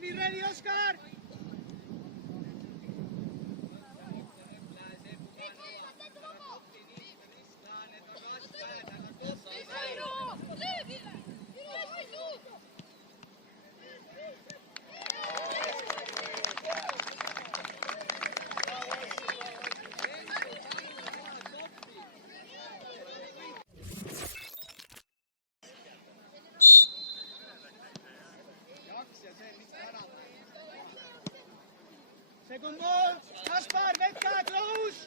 Be ready, Oscar! Second ball, Kaspar, Metka, close!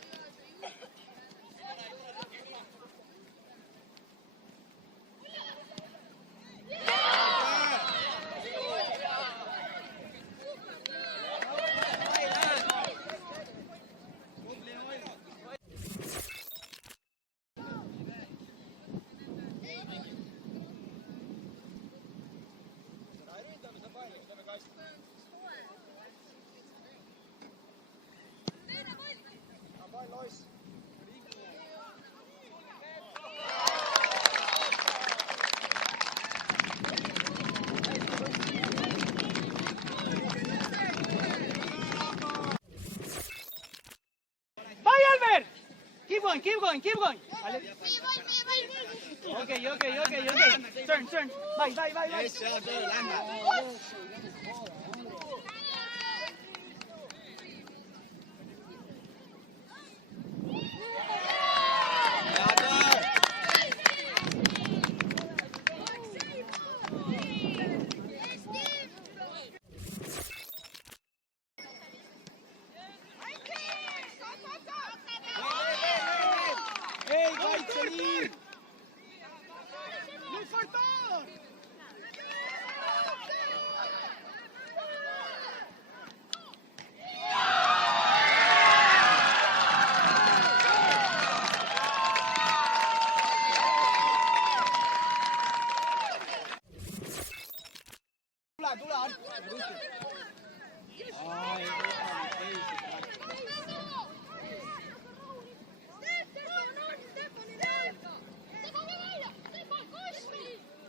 Keep going. Okay. Turn. Bye. Yes, Hey, Gaitseli! Look for Thor! Tulaan.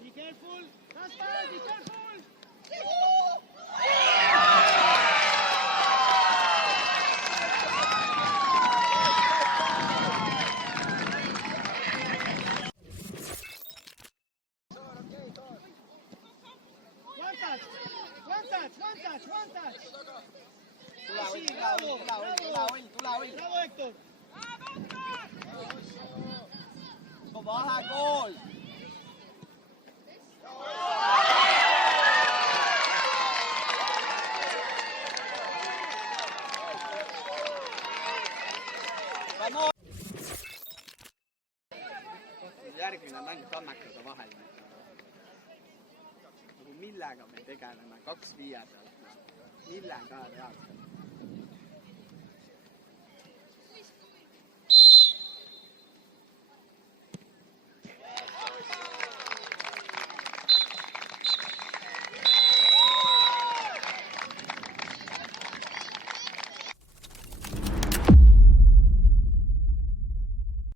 Be careful! Kaspar, be careful! One touch! Sí, bravo, Héctor! Baja gol. Järgmine mäng kannakate vahel. Nagu millega me tegeleme, 2 5 pealt. Millega reaalselt.